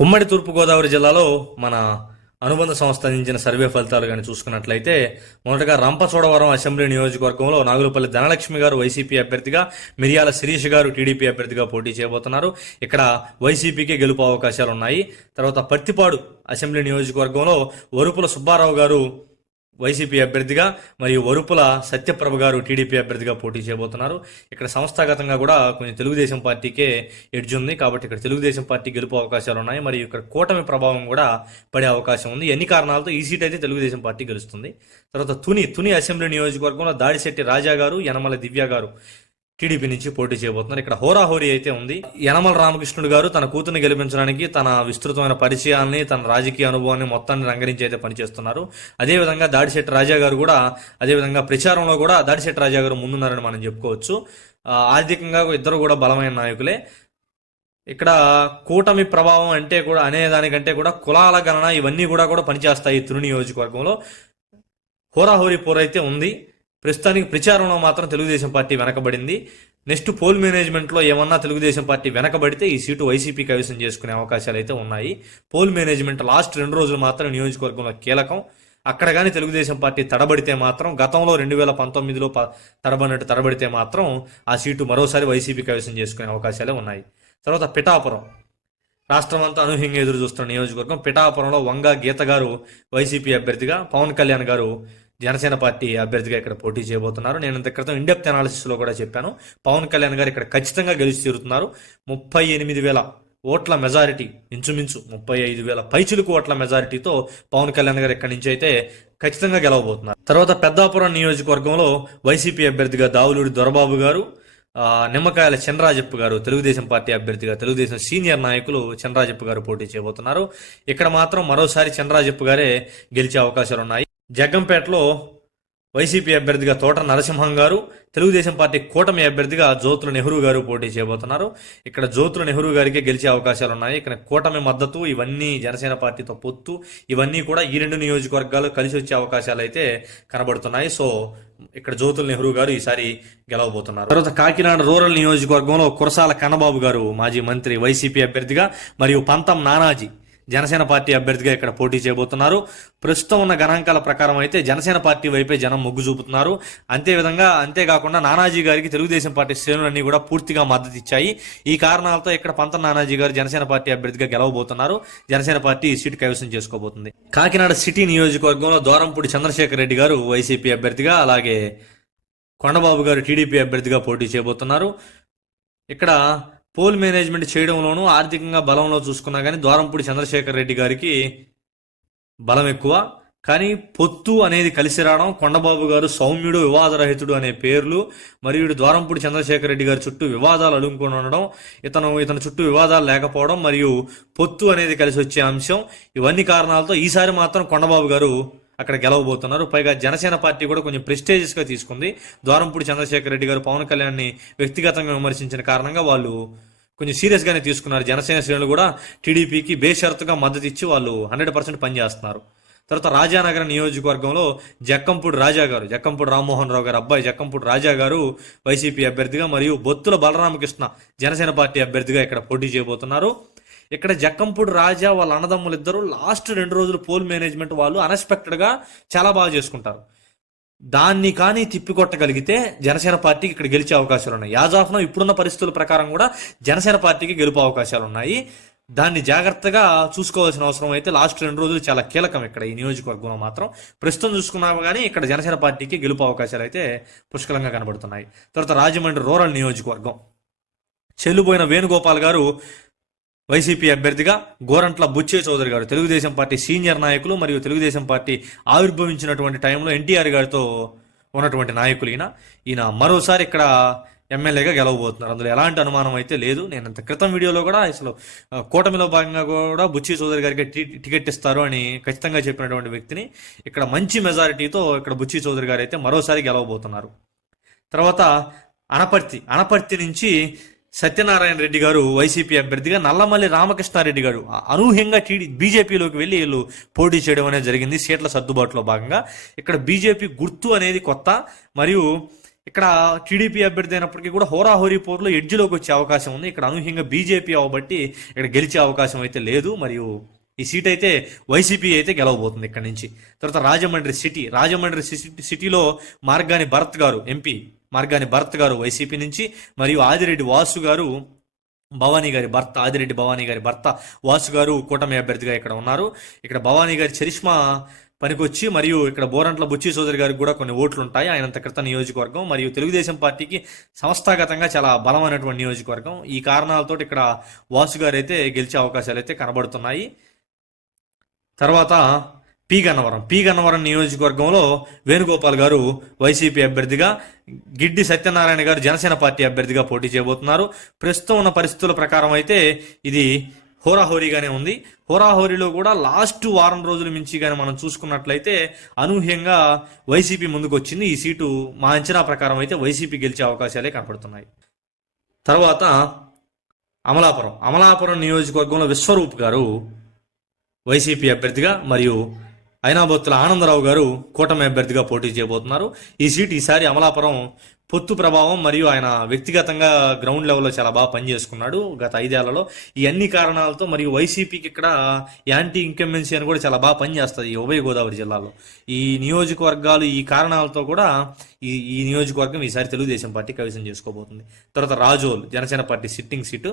ఉమ్మడి తూర్పుగోదావరి జిల్లాలో మన అనుబంధ సంస్థ అందించిన సర్వే ఫలితాలు కానీ చూసుకున్నట్లయితే మొదటగా రంపచోడవరం అసెంబ్లీ నియోజకవర్గంలో నాగులపల్లి ధనలక్ష్మి గారు వైసీపీ అభ్యర్థిగా మిరియాల శిరీష్ గారు టీడీపీ అభ్యర్థిగా పోటీ చేయబోతున్నారు. ఇక్కడ వైసీపీకి గెలుపు అవకాశాలు ఉన్నాయి తర్వాత పత్తిపాడు అసెంబ్లీ నియోజకవర్గంలో వరుపుల సుబ్బారావు గారు వైసీపీ అభ్యర్థిగా మరియు వరుపుల సత్యప్రభ గారు టీడీపీ అభ్యర్థిగా పోటీ చేయబోతున్నారు. ఇక్కడ సంస్థాగతంగా కూడా కొంచెం తెలుగుదేశం పార్టీకే ఎడ్జ్ ఉంది. కాబట్టి ఇక్కడ తెలుగుదేశం పార్టీ గెలుపు అవకాశాలు ఉన్నాయి. మరియు ఇక్కడ కూటమి ప్రభావం కూడా పడే అవకాశం ఉంది. ఎన్ని కారణాలతో ఈ సీట్ అయితే తెలుగుదేశం పార్టీ గెలుస్తుంది. తర్వాత తుని తుని అసెంబ్లీ నియోజకవర్గంలో దాడిశెట్టి రాజా గారు యనమల దివ్య గారు టీడీపీ నుంచి పోటీ చేయబోతున్నారు. ఇక్కడ హోరాహోరీ అయితే ఉంది. యనమల రామకృష్ణుడు గారు తన కూతుర్ని గెలిపించడానికి తన విస్తృతమైన పరిచయాల్ని తన రాజకీయ అనుభవాన్ని మొత్తాన్ని రంగరించి అయితే పనిచేస్తున్నారు. అదేవిధంగా దాడిశెట్టి రాజా గారు కూడా అదేవిధంగా ప్రచారంలో కూడా దాడిశెట్టి రాజా గారు ముందున్నారని మనం చెప్పుకోవచ్చు. ఆర్థికంగా ఇద్దరు కూడా బలమైన నాయకులే. ఇక్కడ కూటమి ప్రభావం అంటే కూడా అనే దానికంటే కూడా కులాల గణన ఇవన్నీ కూడా కూడా పనిచేస్తాయి తిరు నియోజకవర్గంలో హోరాహోరీ పోరైతే ఉంది. ప్రస్తుతానికి ప్రచారంలో మాత్రం తెలుగుదేశం పార్టీ వెనకబడింది. నెక్స్ట్ పోల్ మేనేజ్మెంట్లో ఏమన్నా తెలుగుదేశం పార్టీ వెనకబడితే ఈ సీటు వైసీపీ కైవసం చేసుకునే అవకాశాలు అయితే ఉన్నాయి. పోల్ మేనేజ్మెంట్ లాస్ట్ రెండు రోజులు మాత్రం నియోజకవర్గంలో కీలకం. అక్కడ కానీ తెలుగుదేశం పార్టీ తడబడితే మాత్రం గతంలో రెండు వేల పంతొమ్మిదిలో ప- తడబడినట్టు తడబడితే మాత్రం ఆ సీటు మరోసారి వైసీపీ కైవసం చేసుకునే అవకాశాలే ఉన్నాయి. తర్వాత పిఠాపురం. రాష్ట్రం అంతా అనూహ్యంగా ఎదురు చూస్తున్న నియోజకవర్గం. పిఠాపురంలో వంగ గీత గారు వైసీపీ అభ్యర్థిగా పవన్ కళ్యాణ్ గారు జనసేన పార్టీ అభ్యర్థిగా ఇక్కడ పోటీ చేయబోతున్నారు. నేను ఇంత క్రితం ఇండెప్త్ అనాలిసిస్లో కూడా చెప్పాను. పవన్ కళ్యాణ్ గారు ఇక్కడ ఖచ్చితంగా గెలిచి తీరుతున్నారు. ముప్పై ఎనిమిది వేల ఓట్ల మెజారిటీ ఇంచుమించు ముప్పై ఐదు వేల పైచులకు ఓట్ల మెజారిటీతో పవన్ కళ్యాణ్ గారు ఇక్కడి నుంచి అయితే ఖచ్చితంగా గెలవబోతున్నారు. తర్వాత పెద్దాపురం నియోజకవర్గంలో వైసీపీ అభ్యర్థిగా దావులూడి దొరబాబు గారు నిమ్మకాయల చంద్రాజప్ప గారు తెలుగుదేశం పార్టీ అభ్యర్థిగా తెలుగుదేశం సీనియర్ నాయకులు చంద్రాజప్ప గారు పోటీ చేయబోతున్నారు. ఇక్కడ మాత్రం మరోసారి చంద్రాజప్ప గారే గెలిచే అవకాశాలు ఉన్నాయి జగ్గంపేటలో వైసీపీ అభ్యర్థిగా తోట నరసింహం గారు తెలుగుదేశం పార్టీ కూటమి అభ్యర్థిగా జ్యోతుల నెహ్రూ గారు పోటీ చేయబోతున్నారు. ఇక్కడ జ్యోతుల నెహ్రూ గారికి గెలిచే అవకాశాలు ఉన్నాయి. ఇక్కడ కూటమి మద్దతు ఇవన్నీ జనసేన పార్టీతో పొత్తు. ఇవన్నీ కూడా ఈ రెండు నియోజకవర్గాలు కలిసి వచ్చే అవకాశాలు అయితే కనబడుతున్నాయి. సో ఇక్కడ జ్యోతుల నెహ్రూ గారు ఈసారి గెలవబోతున్నారు. తర్వాత కాకినాడ రూరల్ నియోజకవర్గంలో కురసాల కన్నబాబు గారు మాజీ మంత్రి వైసీపీ అభ్యర్థిగా మరియు పంతం నానాజీ జనసేన పార్టీ అభ్యర్థిగా ఇక్కడ పోటీ చేయబోతున్నారు. ప్రస్తుతం ఉన్న గణాంకాల ప్రకారం అయితే జనసేన పార్టీ వైపే జనం మొగ్గు చూపుతున్నారు. అంతేవిధంగా అంతేకాకుండా నానాజీ గారికి తెలుగుదేశం పార్టీ శ్రేణులన్నీ కూడా పూర్తిగా మద్దతు ఇచ్చాయి. ఈ కారణాలతో ఇక్కడ పంత నానాజీ గారు జనసేన పార్టీ అభ్యర్థిగా గెలవబోతున్నారు. జనసేన పార్టీ ఈ సీటు కైవసం చేసుకోబోతుంది. కాకినాడ సిటీ నియోజకవర్గంలో దోరంపూడి చంద్రశేఖర్ రెడ్డి గారు వైసీపీ అభ్యర్థిగా అలాగే కొండబాబు గారు టీడీపీ అభ్యర్థిగా పోటీ చేయబోతున్నారు. ఇక్కడ పోల్ మేనేజ్మెంట్ చేయడంలోనూ ఆర్థికంగా బలంలో చూసుకున్నా కానీ ద్వారంపూడి చంద్రశేఖర్ రెడ్డి గారికి బలం ఎక్కువ. కానీ పొత్తు అనేది కలిసి రావడం కొండబాబు గారు సౌమ్యుడు వివాదరహితుడు అనే పేర్లు మరియు ద్వారంపూడి చంద్రశేఖర్ రెడ్డి గారి చుట్టూ వివాదాలు అడుగుకొని ఉండడం ఇతను ఇతని చుట్టూ వివాదాలు లేకపోవడం మరియు పొత్తు అనేది కలిసి వచ్చే అంశం ఇవన్నీ కారణాలతో ఈసారి మాత్రం కొండబాబు గారు అక్కడ గెలవబోతున్నారు. పైగా జనసేన పార్టీ కూడా కొంచెం ప్రెస్టేజియస్గా తీసుకుంది. ద్వారంపూడి చంద్రశేఖర్ రెడ్డి గారు పవన్ కళ్యాణ్ని వ్యక్తిగతంగా విమర్శించిన కారణంగా వాళ్ళు కొంచెం సీరియస్గానే తీసుకున్నారు. జనసేన శ్రేణులు కూడా టీడీపీకి బేషరతుగా మద్దతు ఇచ్చి వాళ్ళు హండ్రెడ్ పర్సెంట్ పనిచేస్తున్నారు. తర్వాత రాజానగరం నియోజకవర్గంలో జక్కంపూడి రాజా గారు జక్కంపూడి రామ్మోహన్ రావు గారు అబ్బాయి జక్కంపూడి రాజా గారు వైసీపీ అభ్యర్థిగా మరియు బొత్తుల బలరామకృష్ణ జనసేన పార్టీ అభ్యర్థిగా ఇక్కడ పోటీ చేయబోతున్నారు. ఇక్కడ జక్కంపూడి రాజా వాళ్ళ అన్నదమ్ములు ఇద్దరు లాస్ట్ రెండు రోజులు పోల్ మేనేజ్మెంట్ వాళ్ళు అన్ఎక్స్పెక్టెడ్గా చాలా బాగా చేసుకుంటారు. దాన్ని కానీ తిప్పికొట్టగలిగితే జనసేన పార్టీకి ఇక్కడ గెలిచే అవకాశాలు ఉన్నాయి. యాజ్ ఇప్పుడున్న పరిస్థితుల ప్రకారం కూడా జనసేన పార్టీకి గెలుపు అవకాశాలు ఉన్నాయి. దాన్ని జాగ్రత్తగా చూసుకోవాల్సిన అవసరం అయితే లాస్ట్ రెండు రోజులు చాలా కీలకం ఇక్కడ ఈ నియోజకవర్గంలో మాత్రం. ప్రస్తుతం చూసుకున్నాము కానీ ఇక్కడ జనసేన పార్టీకి గెలుపు అవకాశాలు అయితే పుష్కలంగా కనబడుతున్నాయి. తర్వాత రాజమండ్రి రూరల్ నియోజకవర్గం. చెల్లుపోయిన వేణుగోపాల్ గారు వైసీపీ అభ్యర్థిగా గోరంట్ల బుచ్చే చౌదరి గారు. తెలుగుదేశం పార్టీ సీనియర్ నాయకులు మరియు తెలుగుదేశం పార్టీ ఆవిర్భవించినటువంటి టైంలో ఎన్టీఆర్ గారితో ఉన్నటువంటి నాయకులు ఈయన. ఈయన మరోసారి ఇక్కడ ఎమ్మెల్యేగా గెలవబోతున్నారు. అందులో ఎలాంటి అనుమానం అయితే లేదు. నేను అంత క్రితం వీడియోలో కూడా అసలు కూటమిలో భాగంగా కూడా బుచ్చి చౌదరి గారికి టికెట్ ఇస్తారు అని ఖచ్చితంగా చెప్పినటువంటి వ్యక్తిని ఇక్కడ మంచి మెజారిటీతో ఇక్కడ బుచ్చి చౌదరి గారు అయితే మరోసారి గెలవబోతున్నారు. తర్వాత అనపర్తి అనపర్తి నుంచి సత్యనారాయణ రెడ్డి గారు వైసీపీ అభ్యర్థిగా నల్లమల్లి రామకృష్ణారెడ్డి గారు అనూహ్యంగా టీడీ బీజేపీలోకి వెళ్ళి వీళ్ళు పోటీ చేయడం అనేది జరిగింది. సీట్ల సర్దుబాటులో భాగంగా ఇక్కడ బీజేపీ గుర్తు అనేది కొత్త. మరియు ఇక్కడ టీడీపీ అభ్యర్థి అయినప్పటికీ కూడా హోరాహోరీ పోర్లో ఎడ్జ్లోకి వచ్చే అవకాశం ఉంది. ఇక్కడ అనూహ్యంగా బీజేపీ అవబట్టి ఇక్కడ గెలిచే అవకాశం అయితే లేదు. మరియు ఈ సీట్ అయితే వైసీపీ అయితే గెలవబోతుంది ఇక్కడ నుంచి. తర్వాత రాజమండ్రి సిటీ రాజమండ్రి సిటీ సిటీలో మార్గాని భరత్ గారు ఎంపీ మార్గాని భరత్ గారు వైసీపీ నుంచి మరియు ఆదిరెడ్డి వాసు గారు భవానీ గారి భర్త ఆదిరెడ్డి భవానీ గారి భర్త వాసు గారు కూటమి అభ్యర్థిగా ఇక్కడ ఉన్నారు. ఇక్కడ భవానీ గారి చరిష్మా పనికొచ్చి మరియు ఇక్కడ బోరంట్ల బుచ్చి సోదరి గారికి కూడా కొన్ని ఓట్లు ఉంటాయి ఆయనంత క్రితం నియోజకవర్గం మరియు తెలుగుదేశం పార్టీకి సంస్థాగతంగా చాలా బలమైనటువంటి నియోజకవర్గం. ఈ కారణాలతో ఇక్కడ వాసు గారు అయితే గెలిచే అవకాశాలు అయితే కనబడుతున్నాయి. తర్వాత పి గన్నవరం పి గన్నవరం నియోజకవర్గంలో వేణుగోపాల్ గారు వైసీపీ అభ్యర్థిగా గిడ్డి సత్యనారాయణ గారు జనసేన పార్టీ అభ్యర్థిగా పోటీ చేయబోతున్నారు. ప్రస్తుతం ఉన్న పరిస్థితుల ప్రకారం అయితే ఇది హోరాహోరీగానే ఉంది. హోరాహోరీలో కూడా లాస్ట్ వారం రోజుల మించి కానీ మనం చూసుకున్నట్లయితే అనూహ్యంగా వైసీపీ ముందుకు వచ్చింది ఈ సీటు మా అంచనా ప్రకారం అయితే వైసీపీ గెలిచే అవకాశాలే కనపడుతున్నాయి. తర్వాత అమలాపురం. అమలాపురం నియోజకవర్గంలో విశ్వరూప్ గారు వైసీపీ అభ్యర్థిగా మరియు అయినాబొత్తుల ఆనందరావు గారు కూటమి అభ్యర్థిగా పోటీ చేయబోతున్నారు. ఈ సీట్ ఈసారి అమలాపురం పొత్తు ప్రభావం మరియు ఆయన వ్యక్తిగతంగా గ్రౌండ్ లెవెల్లో చాలా బాగా పనిచేసుకున్నాడు గత ఐదేళ్ళలో. ఈ అన్ని కారణాలతో మరియు వైసీపీకి ఇక్కడ యాంటీ ఇంకమెన్సీ అని కూడా చాలా బాగా పనిచేస్తుంది ఈ ఉభయ గోదావరి జిల్లాలో. ఈ నియోజకవర్గాలు ఈ కారణాలతో కూడా ఈ ఈ నియోజకవర్గం ఈసారి తెలుగుదేశం పార్టీ కవిసం చేసుకోబోతుంది. తర్వాత Razole Janasena party sitting seat.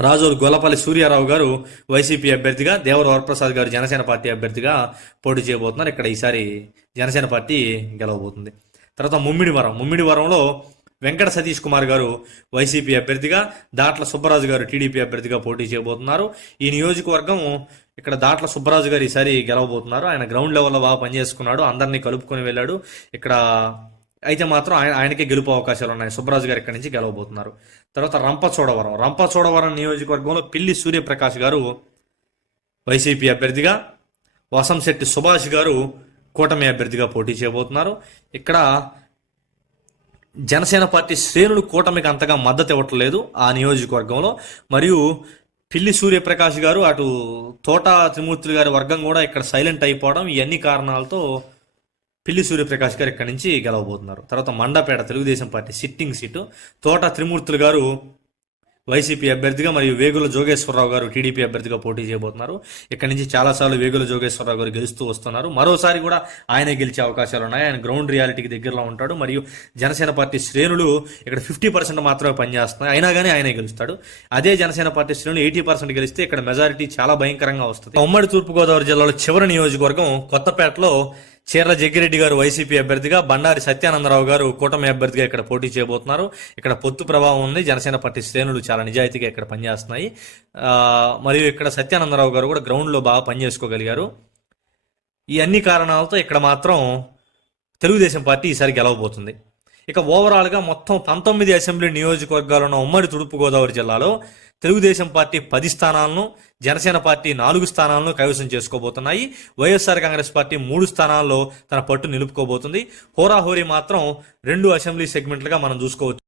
Razole Gollapalli Suryarao garu YCP అభ్యర్థిగా దేవర వరప్రసాద్ గారు జనసేన పార్టీ అభ్యర్థిగా పోటీ చేయబోతున్నారు. ఇక్కడ ఈసారి జనసేన పార్టీ గెలవబోతుంది. తర్వాత ముమ్మిడివరం. ముమ్మిడివరంలో వెంకట సతీష్ కుమార్ గారు వైసీపీ అభ్యర్థిగా దాట్ల సుబ్బరాజు గారు టీడీపీ అభ్యర్థిగా పోటీ చేయబోతున్నారు. ఈ నియోజకవర్గం ఇక్కడ దాట్ల సుబ్బరాజు గారు ఈసారి గెలవబోతున్నారు. ఆయన గ్రౌండ్ లెవెల్లో బాగా పనిచేసుకున్నాడు. అందరినీ కలుపుకొని వెళ్ళాడు. ఇక్కడ అయితే మాత్రం ఆయన ఆయనకే గెలుపు అవకాశాలు ఉన్నాయి. సుబ్బరాజు గారు ఇక్కడి నుంచి గెలవబోతున్నారు. తర్వాత రంపచోడవరం. రంపచోడవరం నియోజకవర్గంలో పిల్లి సూర్యప్రకాష్ గారు వైసీపీ అభ్యర్థిగా వసంశెట్టి సుభాష్ గారు కూటమి అభ్యర్థిగా పోటీ చేయబోతున్నారు. ఇక్కడ జనసేన పార్టీ శ్రేణులు కూటమికి అంతగా మద్దతు ఇవ్వట్లేదు ఆ నియోజకవర్గంలో. మరియు పిల్లి సూర్యప్రకాష్ గారు అటు తోట త్రిమూర్తులు గారి వర్గం కూడా ఇక్కడ సైలెంట్ అయిపోవడం ఇవన్నీ కారణాలతో పిల్లి సూర్యప్రకాష్ గారు ఇక్కడి నుంచి గెలవబోతున్నారు. తర్వాత Mandapeta Telugu Desam party sitting seat. Thota Trimurthulu garu YCP అభ్యర్థిగా మరియు వేగుల జోగేశ్వరరావు గారు టీడీపీ అభ్యర్థిగా పోటీ చేయబోతున్నారు. ఇక్కడ నుంచి చాలాసార్లు వేగుల జోగేశ్వరరావు గారు గెలుస్తూ వస్తున్నారు. మరోసారి కూడా ఆయనే గెలిచే అవకాశాలు ఉన్నాయి. ఆయన గ్రౌండ్ రియాలిటీకి దగ్గరలో ఉంటాడు. మరియు జనసేన పార్టీ శ్రేణులు ఇక్కడ ఫిఫ్టీ పర్సెంట్ మాత్రమే పనిచేస్తున్నాయి. అయినా కానీ ఆయనే గెలుస్తాడు. అదే జనసేన పార్టీ శ్రేణులు ఎయిటీ పర్సెంట్ గెలిస్తే ఇక్కడ మెజారిటీ చాలా భయంకరంగా వస్తుంది. ఉమ్మడి తూర్పుగోదావరి జిల్లాలో చివరి నియోజకవర్గం కొత్తపేటలో చీర్ల జగ్గిరెడ్డి గారు వైసీపీ అభ్యర్థిగా బండారి సత్యానందరావు గారు కూటమి అభ్యర్థిగా ఇక్కడ పోటీ చేయబోతున్నారు. ఇక్కడ పొత్తు ప్రభావం ఉంది. జనసేన పార్టీ శ్రేణులు చాలా నిజాయితీగా ఇక్కడ పనిచేస్తున్నాయి. మరియు ఇక్కడ సత్యానందరావు గారు కూడా గ్రౌండ్లో బాగా పనిచేసుకోగలిగారు. ఈ అన్ని కారణాలతో ఇక్కడ మాత్రం తెలుగుదేశం పార్టీ ఈసారి గెలవబోతుంది. ఇక ఓవరాల్గా మొత్తం పంతొమ్మిది అసెంబ్లీ నియోజకవర్గాలున్న ఉమ్మడి తూర్పుగోదావరి జిల్లాలో తెలుగుదేశం పార్టీ పది స్థానాలను జనసేన పార్టీ నాలుగు స్థానాలను కైవసం చేసుకోబోతున్నాయి. వైఎస్ఆర్ కాంగ్రెస్ పార్టీ మూడు స్థానాల్లో తన పట్టు నిలుపుకోబోతుంది. హోరాహోరీ మాత్రం రెండు అసెంబ్లీ సెగ్మెంట్లుగా మనం చూసుకోవచ్చు.